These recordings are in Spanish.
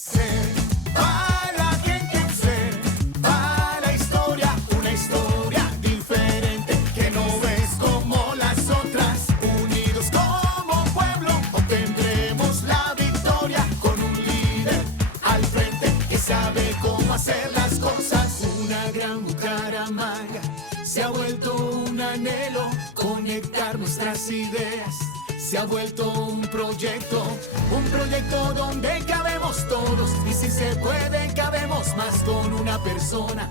Ser para la gente un ser, para la historia, una historia diferente que no ves como las otras. Unidos como pueblo obtendremos la victoria con un líder al frente que sabe cómo hacer las cosas. Una gran Bucaramanga se ha vuelto un anhelo, conectar nuestras ideas. Se ha vuelto un proyecto donde cabemos todos. Y si se puede, cabemos más con una persona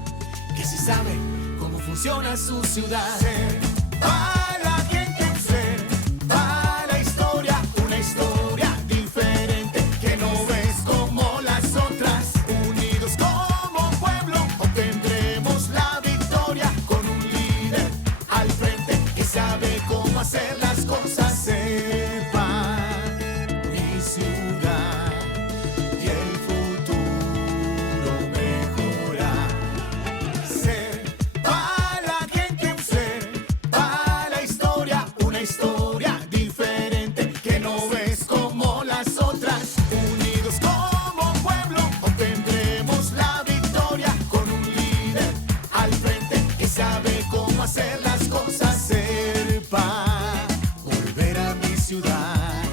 que sí sabe cómo funciona su ciudad. Ser para la gente un ser, para la historia, una historia diferente que no ves como las otras. Unidos como pueblo obtendremos la victoria con un líder al frente que sabe cómo hacer las cosas. Sabe cómo hacer las cosas. Serpa, volver a mi ciudad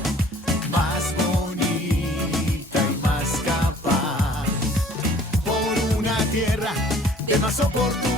más bonita y más capaz, por una tierra de más oportunidades.